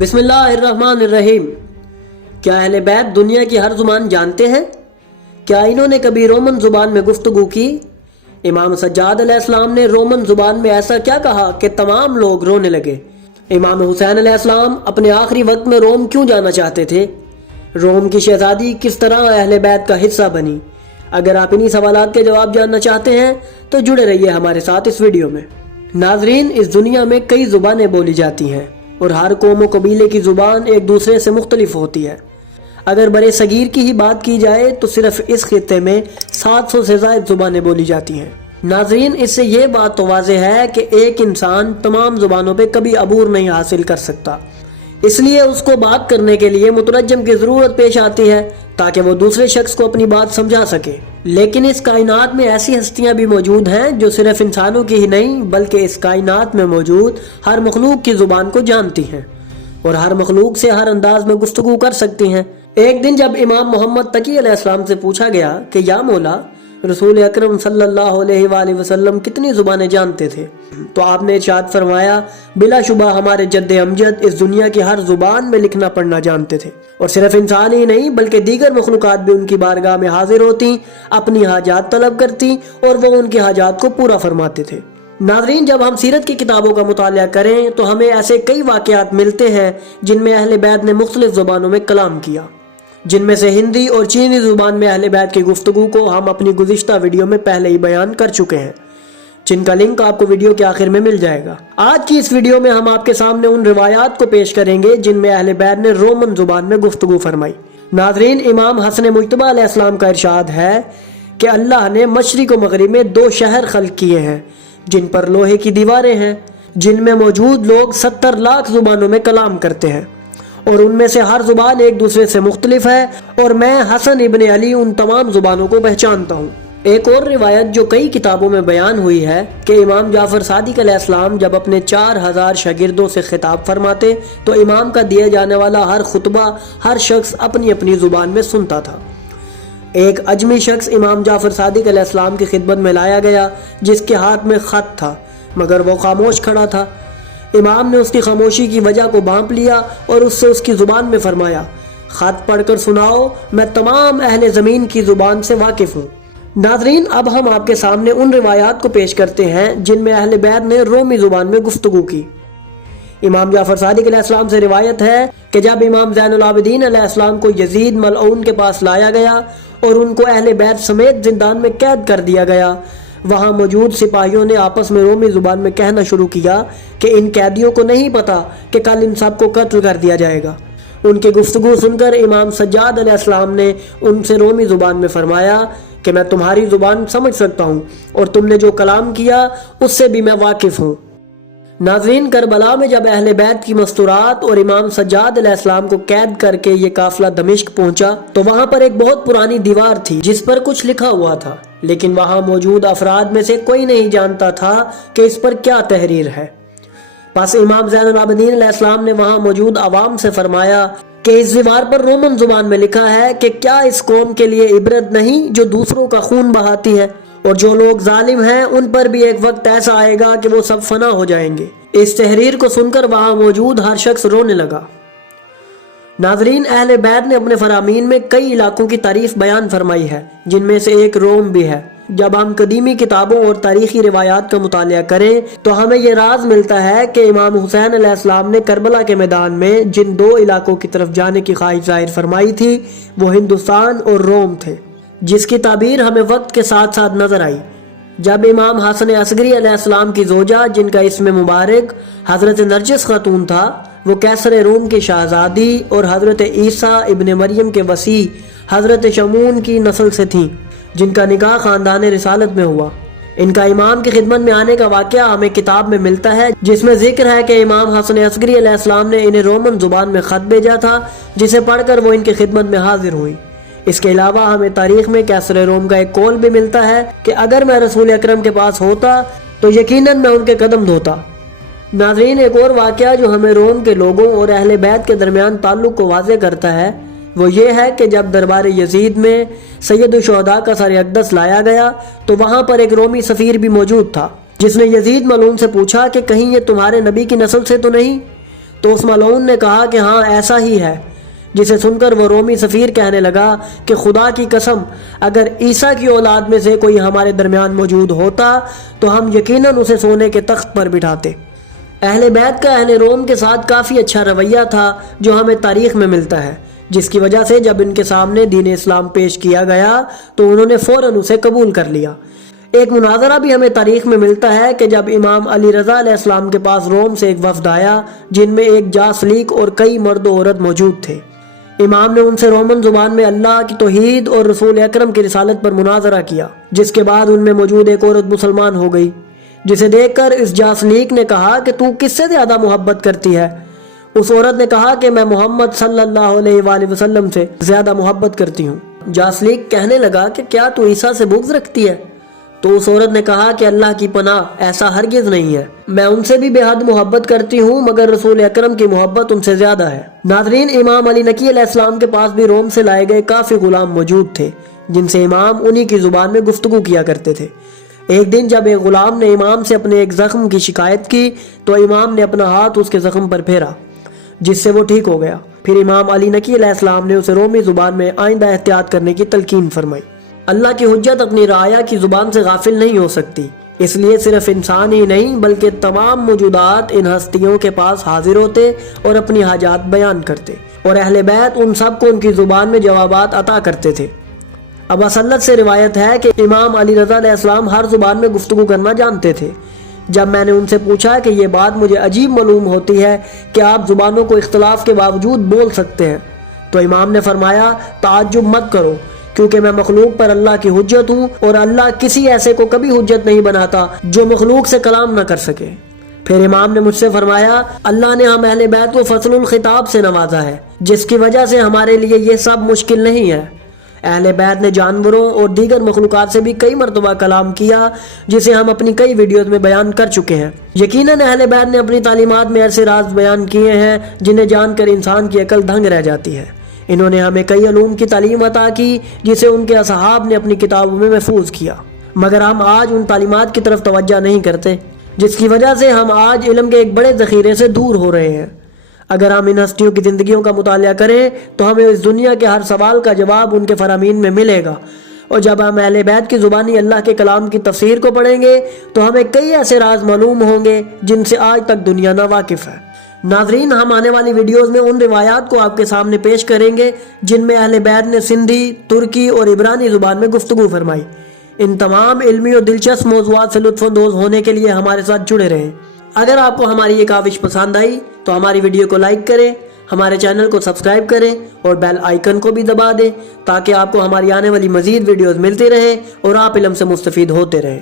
بسم اللہ الرحمن الرحیم۔ کیا اہل بیت دنیا کی ہر زبان جانتے ہیں؟ کیا انہوں نے کبھی رومن زبان میں گفتگو کی؟ امام سجاد علیہ السلام نے رومن زبان میں ایسا کیا کہا کہ تمام لوگ رونے لگے؟ امام حسین علیہ السلام اپنے آخری وقت میں روم کیوں جانا چاہتے تھے؟ روم کی شہزادی کس طرح اہل بیت کا حصہ بنی؟ اگر آپ انہی سوالات کے جواب جاننا چاہتے ہیں تو جڑے رہیے ہمارے ساتھ اس ویڈیو میں۔ ناظرین، اس دنیا میں کئی زبانیں بولی جاتی ہیں اور ہر قوم و قبیلے کی زبان ایک دوسرے سے مختلف ہوتی ہے۔ اگر برے صغیر کی ہی بات کی جائے تو صرف اس خطے میں 700 سے زائد زبانیں بولی جاتی ہیں۔ ناظرین، اس سے یہ بات تو واضح ہے کہ ایک انسان تمام زبانوں پہ کبھی عبور نہیں حاصل کر سکتا، اس لیے اس کو بات کرنے کے لیے مترجم کی ضرورت پیش آتی ہے تاکہ وہ دوسرے شخص کو اپنی بات سمجھا سکے۔ لیکن اس کائنات میں ایسی ہستیاں بھی موجود ہیں جو صرف انسانوں کی ہی نہیں بلکہ اس کائنات میں موجود ہر مخلوق کی زبان کو جانتی ہیں اور ہر مخلوق سے ہر انداز میں گفتگو کر سکتی ہیں۔ ایک دن جب امام محمد تقی علیہ السلام سے پوچھا گیا کہ یا مولا، رسول اکرم صلی اللہ علیہ وآلہ وسلم کتنی زبانیں جانتے تھے، تو آپ نے ارشاد فرمایا، بلا شبہ ہمارے جد امجد اس دنیا کی ہر زبان میں لکھنا پڑھنا جانتے تھے، اور صرف انسان ہی نہیں بلکہ دیگر مخلوقات بھی ان کی بارگاہ میں حاضر ہوتی، اپنی حاجات طلب کرتی اور وہ ان کی حاجات کو پورا فرماتے تھے۔ ناظرین، جب ہم سیرت کی کتابوں کا مطالعہ کریں تو ہمیں ایسے کئی واقعات ملتے ہیں جن میں اہل بیت نے مختلف زبانوں میں کلام کیا، جن میں سے ہندی اور چینی زبان میں اہل بیت کی گفتگو کو ہم اپنی گزشتہ ویڈیو میں پہلے ہی بیان کر چکے ہیں، جن کا لنک آپ کو ویڈیو کے آخر میں مل جائے گا۔ آج کی اس ویڈیو میں ہم آپ کے سامنے ان روایات کو پیش کریں گے جن میں اہل بیت نے رومن زبان میں گفتگو فرمائی۔ ناظرین، امام حسن مجتبی علیہ السلام کا ارشاد ہے کہ اللہ نے مشرق و مغرب میں 2 شہر خلق کیے ہیں جن پر لوہے کی دیواریں ہیں، جن میں موجود لوگ 70 لاکھ زبانوں میں کلام کرتے ہیں، اور ان میں سے ہر زبان ایک دوسرے سے مختلف ہے، اور میں حسن ابن علی ان تمام زبانوں کو پہچانتا ہوں۔ ایک اور روایت جو کئی کتابوں میں بیان ہوئی ہے کہ امام جعفر صادق علیہ السلام جب اپنے 4000 شاگردوں سے خطاب فرماتے تو امام کا دیا جانے والا ہر خطبہ ہر شخص اپنی اپنی زبان میں سنتا تھا۔ ایک اجمی شخص امام جعفر صادق علیہ السلام کی خدمت میں لایا گیا جس کے ہاتھ میں خط تھا، مگر وہ خاموش کھڑا تھا۔ امام نے اس کی خاموشی کی وجہ کو بھانپ لیا اور اس سے اس کی زبان میں فرمایا، خط پڑھ کر سناؤ، میں تمام اہل زمین کی زبان سے واقف ہوں۔ ناظرین، اب ہم آپ کے سامنے ان روایات کو پیش کرتے ہیں جن میں اہل بیت نے رومی زبان میں گفتگو کی۔ امام جعفر صادق علیہ السلام سے روایت ہے کہ جب امام زین العابدین علیہ السلام کو یزید ملعون کے پاس لایا گیا اور ان کو اہل بیت سمیت زندان میں قید کر دیا گیا، وہاں موجود سپاہیوں نے آپس میں رومی زبان میں کہنا شروع کیا کہ ان قیدیوں کو نہیں پتا کہ کل ان سب کو قتل کر دیا جائے گا۔ ان کی گفتگو سن کر امام سجاد علیہ السلام نے ان سے رومی زبان میں فرمایا کہ میں تمہاری زبان سمجھ سکتا ہوں اور تم نے جو کلام کیا اس سے بھی میں واقف ہوں۔ ناظرین، کربلا میں جب اہل بیت کی مستورات اور امام سجاد علیہ السلام کو قید کر کے یہ قافلہ دمشق پہنچا تو وہاں پر ایک بہت پرانی دیوار تھی جس پر کچھ لکھا ہوا تھا، لیکن وہاں موجود افراد میں سے کوئی نہیں جانتا تھا کہ اس پر کیا تحریر ہے۔ پس امام زین العابدین علیہ السلام نے وہاں موجود عوام سے فرمایا کہ اس دیوار پر رومن زبان میں لکھا ہے کہ کیا اس قوم کے لیے عبرت نہیں جو دوسروں کا خون بہاتی ہے، اور جو لوگ ظالم ہیں ان پر بھی ایک وقت ایسا آئے گا کہ وہ سب فنا ہو جائیں گے۔ اس تحریر کو سن کر وہاں موجود ہر شخص رونے لگا۔ ناظرین، اہل بیت نے اپنے فرامین میں کئی علاقوں کی تعریف بیان فرمائی ہے جن میں سے ایک روم بھی ہے۔ جب ہم قدیمی کتابوں اور تاریخی روایات کا مطالعہ کریں تو ہمیں یہ راز ملتا ہے کہ امام حسین علیہ السلام نے کربلا کے میدان میں جن 2 علاقوں کی طرف جانے کی خواہش ظاہر فرمائی تھی وہ ہندوستان اور روم تھے، جس کی تعبیر ہمیں وقت کے ساتھ ساتھ نظر آئی۔ جب امام حسن عصگری علیہ السلام کی زوجہ جن کا اسم مبارک حضرت نرجس خاتون تھا، وہ کیسر روم کی شہزادی اور حضرت عیسیٰ ابن مریم کے وسیع حضرت شمون کی نسل سے تھیں جن کا نکاح خاندان رسالت میں ہوا۔ ان کا امام کی خدمت میں آنے کا واقعہ ہمیں کتاب میں ملتا ہے جس میں ذکر ہے کہ امام حسن عصگری علیہ السلام نے انہیں رومن زبان میں خط بھیجا تھا جسے پڑھ کر وہ ان کی خدمت میں حاضر ہوئی۔ اس کے علاوہ ہمیں تاریخ میں کیسر روم کا ایک قول بھی ملتا ہے کہ اگر میں رسول اکرم کے پاس ہوتا تو یقیناً میں ان کے قدم دھوتا۔ ناظرین، ایک اور واقعہ جو ہمیں روم کے لوگوں اور اہل بیت کے درمیان تعلق کو واضح کرتا ہے وہ یہ ہے کہ جب دربار یزید میں سید الشہداء کا سر اقدس لایا گیا تو وہاں پر ایک رومی سفیر بھی موجود تھا جس نے یزید ملعون سے پوچھا کہ کہیں یہ تمہارے نبی کی نسل سے تو نہیں؟ تو اس ملعون نے کہا کہ ہاں ایسا ہی ہے، جسے سن کر وہ رومی سفیر کہنے لگا کہ خدا کی قسم اگر عیسیٰ کی اولاد میں سے کوئی ہمارے درمیان موجود ہوتا تو ہم یقیناً اسے سونے کے تخت پر بٹھاتے۔ اہل بیت کا اہل روم کے ساتھ کافی اچھا رویہ تھا جو ہمیں تاریخ میں ملتا ہے، جس کی وجہ سے جب ان کے سامنے دین اسلام پیش کیا گیا تو انہوں نے فوراً اسے قبول کر لیا۔ ایک مناظرہ بھی ہمیں تاریخ میں ملتا ہے کہ جب امام علی رضا علیہ السلام کے پاس روم سے ایک وفد آیا جن میں ایک جاسلیق اور کئی مرد و عورت موجود تھے، امام نے ان سے رومن زبان میں اللہ کی توحید اور رسول اکرم کی رسالت پر مناظرہ کیا، جس کے بعد ان میں موجود ایک عورت مسلمان ہو گئی، جسے دیکھ کر اس جاسلیق نے کہا کہ تو کس سے زیادہ محبت کرتی ہے؟ اس عورت نے کہا کہ میں محمد صلی اللہ علیہ وآلہ وسلم سے زیادہ محبت کرتی ہوں۔ جاسلیق کہنے لگا کہ کیا تو عیسیٰ سے بغض رکھتی ہے؟ تو اس عورت نے کہا کہ اللہ کی پناہ ایسا ہرگز نہیں ہے، میں ان سے بھی بے حد محبت کرتی ہوں مگر رسول اکرم کی محبت ان سے زیادہ ہے۔ ناظرین، امام علی نقی علیہ السلام کے پاس بھی روم سے لائے گئے کافی غلام موجود تھے جن سے امام انہی کی زبان میں گفتگو کیا کرتے تھے۔ ایک دن جب ایک غلام نے امام سے اپنے ایک زخم کی شکایت کی تو امام نے اپنا ہاتھ اس کے زخم پر پھیرا جس سے وہ ٹھیک ہو گیا۔ پھر امام علی نقی علیہ السلام نے اسے رومی زبان میں آئندہ احتیاط کرنے کی تلقین فرمائی۔ اللہ کی حجت اپنی رعایا کی زبان سے غافل نہیں ہو سکتی، اس لیے صرف انسان ہی نہیں بلکہ تمام موجودات ان ہستیوں کے پاس حاضر ہوتے اور اپنی حاجات بیان کرتے، اور اہل بیت ان سب کو ان کی زبان میں جوابات عطا کرتے تھے۔ اب اسلت سے روایت ہے کہ امام علی رضا علیہ السلام ہر زبان میں گفتگو کرنا جانتے تھے۔ جب میں نے ان سے پوچھا کہ یہ بات مجھے عجیب معلوم ہوتی ہے کہ آپ زبانوں کو اختلاف کے باوجود بول سکتے ہیں، تو امام نے فرمایا تعجب مت کرو، کیونکہ میں مخلوق پر اللہ کی حجت ہوں اور اللہ کسی ایسے کو کبھی حجت نہیں بناتا جو مخلوق سے کلام نہ کر سکے۔ پھر امام نے مجھ سے فرمایا اللہ نے ہم اہل بیت کو فصل الخطاب سے نوازا ہے، جس کی وجہ سے ہمارے لیے یہ سب مشکل نہیں ہے۔ اہل بیت نے جانوروں اور دیگر مخلوقات سے بھی کئی مرتبہ کلام کیا جسے ہم اپنی کئی ویڈیوز میں بیان کر چکے ہیں۔ یقیناً اہل بیت نے اپنی تعلیمات میں ایسے راز بیان کیے ہیں جنہیں جان کر انسان کی عقل دھنگ رہ جاتی ہے۔ انہوں نے ہمیں کئی علوم کی تعلیم عطا کی جسے ان کے اصحاب نے اپنی کتابوں میں محفوظ کیا، مگر ہم آج ان تعلیمات کی طرف توجہ نہیں کرتے، جس کی وجہ سے ہم آج علم کے ایک بڑے ذخیرے سے دور ہو رہے ہیں۔ اگر ہم ان ہستیوں کی زندگیوں کا مطالعہ کریں تو ہمیں اس دنیا کے ہر سوال کا جواب ان کے فرامین میں ملے گا، اور جب ہم اہل بیت کی زبانی اللہ کے کلام کی تفسیر کو پڑھیں گے تو ہمیں کئی ایسے راز معلوم ہوں گے جن سے آج تک دنیا نا واقف ہے۔ ناظرین، ہم آنے والی ویڈیوز میں ان روایات کو آپ کے سامنے پیش کریں گے جن میں اہل بیت نے سندھی، ترکی اور عبرانی زبان میں گفتگو فرمائی۔ ان تمام علمی اور دلچسپ موضوعات سے لطف اندوز ہونے کے لیے ہمارے ساتھ جڑے رہیں۔ اگر آپ کو ہماری یہ کاوش پسند آئی تو ہماری ویڈیو کو لائک کریں، ہمارے چینل کو سبسکرائب کریں اور بیل آئیکن کو بھی دبا دیں تاکہ آپ کو ہماری آنے والی مزید ویڈیوز ملتی رہیں اور آپ علم سے مستفید ہوتے رہیں۔